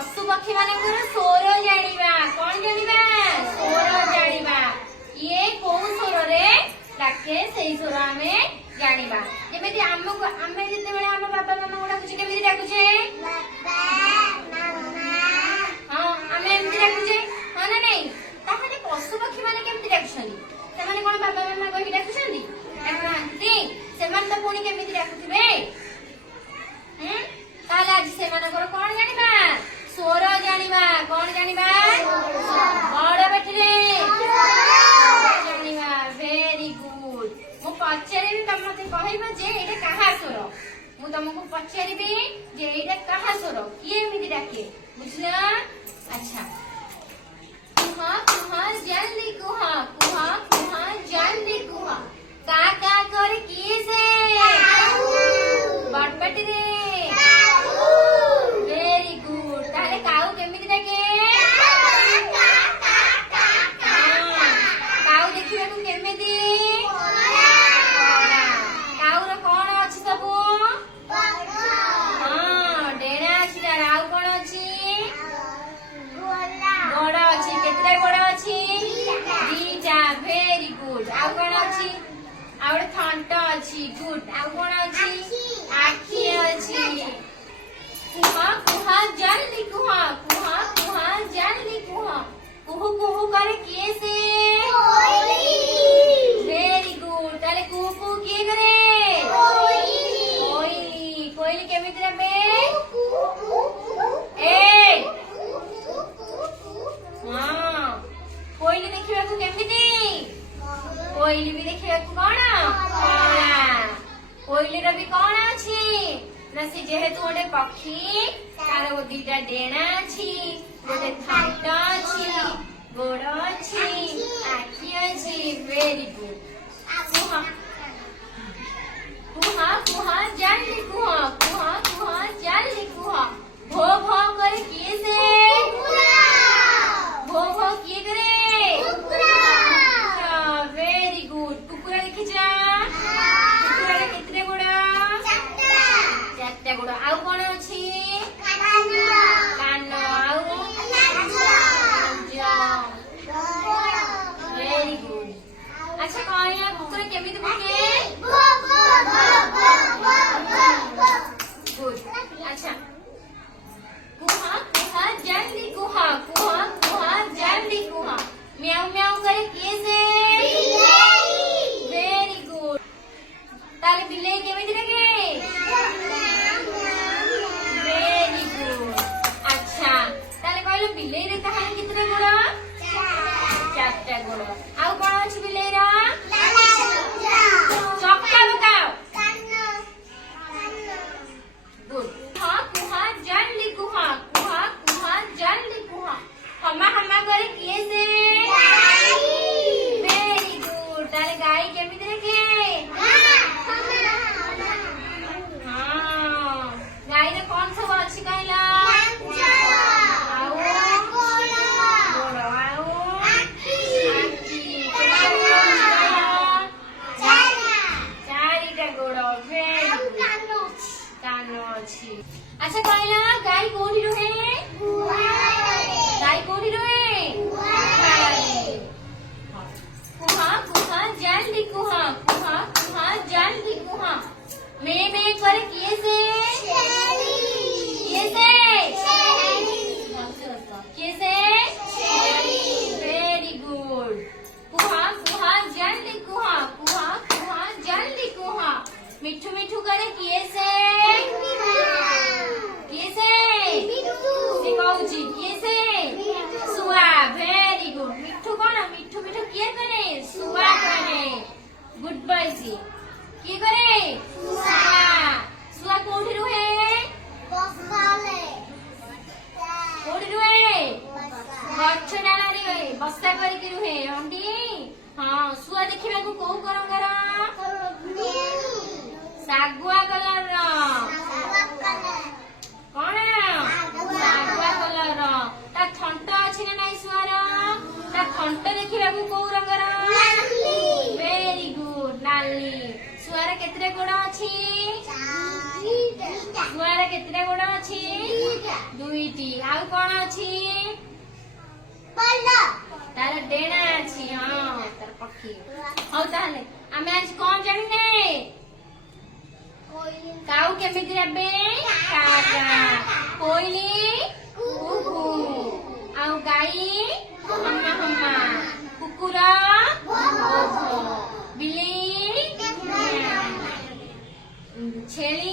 पशु पक्षी मानकर स्वर जानिबा कौन जानिबा स्वर जानिबा ये कोन स्वर रे डाके सेही स्वर आमे जानिबा जेमेति हमको आमे जते बेले हम बाबा मामा को डाकुचे केमिति डाकुचे बाबा मामा हां आमे एमिति डाकुचे हां ना नहीं ताहले पशु पक्षी माने केमिति डाकुछनी से माने कोन बाबा मामा कहि डाकुछनी डाकुनांती से मान त पुनी केमिति डाकुथिबे ताले आज से मानकर कोन जानिबा स्वर जानिबा कोन जानिबा बड़ बैठले जानिबा वेरी गुड मु पचारिबी तम मते कहइबा जे एटा कहा स्वर मु तुमको पचारिबी जे एटा कहा स्वर किए एमिति डाके बुझला अच्छा कुहा कुहा जल्दी कुहा कुहा कुहा जल्दी कुहा का करे किए से बटपटी रे वेरी गुड ताले काऊ केमिति डाके काऊ देखिबा तू केमिति काऊ रो कोन अछि सबु हां डेरा अछि तार आउ कोन अछि गोड़ा अछि केतरा गोड़ा अछि दीटा वेरी गुड आउ कोन अछि आउ थंट अछि गुड आउ कोन अछि आखी अछि कुहा कुहा जल्दी कुहा कुहा कुहा जल्दी कुहा कुहू कुहू करे किए से कोयली वेरी गुड ताले कुहू कुहू किए करे कोयली कोयली केमिति रबे ए हां कोयली देखिबा को केमिति कोयली भी देखिबा को कोन कोयली रो भी कोन अछि ना से जेहेतु गोटे पक्षी तार दीटा डेणा अछि गोटे थंट अछि गोड़ अछि आखी अछि वेरी गुड कुहा कुहा कुहा जल्दी कुहा कुहा कुहा जल्दी कुहा भो भो करे किए से भो भो किए करे वेरी गुड कुकुरा देखि जा कुकुरा रे कितने गोड़ा चारटा गोड़ आउ कोन अछि कान आउ वेरी गुड अच्छा कहया कुकुर केमिति भुके गुड अच्छा कुहा कुहा जल्दी कुहा कुहा कुहा जल्दी कुहा म्याऊ म्याऊ करे किए से वेरी गुड ताले बिल्ली केमिति लगे वेरी गुड अच्छा ताले कहलो बिल्ली रे कहानी कितने गोड़ चारटा गोड़ आउ कोन अछि बिल्ली रा चक्का बताओ गुड कुहा कुहा जल्दी कुहा कुहा कुहा जल्दी कुहा हम्मा हम्मा करे किए से वेरी गुड ताले गाय केमिति देखे हां गाय रे कोन सब अछि कहला आउ गोड़ आउ आखी चारिटा गोड़ वेरी कान अछि अच्छा कहला गाय कोठी रहे गाय कोठी रहे कुहा कुहा जल्दी कुहा कुहा कुहा जल्दी कुहा मैं करे किए से वेरी गुड कुहा कुहा जल्दी कुहा कुहा कुहा जल्दी कुहा मिठू मिठू करे किए से कहूची किए से सुआ वेरी गुड मिठू कोन मिठू मिठू किए करे सुआ करे गुड बॉय जी किए करे सुआ सुआ कोठी रुहे कोठी रुहे गछ डाला रे बस्ता करके रुहे अंडी हां सुआ देखिबा को को करंगर सागुआ कलर रो कोन सागुआ कलर रो ता थंट अछि ना नाइ सुआर ता थंट देखिबा को को रंगर वेरी गुड नाली सुआर केतरे गोड़ अछि ଶୁଆର କେତେଟା ଗୋଡ଼ ଅଛି? ଦୁଇଟି। ଆଉ କଣ ଅଛି? ତାର ଡେଣା ଅଛି। ହଁ ତାର ପକ୍ଷୀ। ହଉ ତାହେଲେ ଆମେ ଆଜି କଣ ଜାଣିଲେ? କାଉ କେମିତି ହେବେ? କା କା। କୋଇଲି କୁ କୁ। ଆଉ ଗାଈ ହମା ହମା। କୁକୁର ଭୋ ଭୋ। ବିଲେଇ ଛେଳି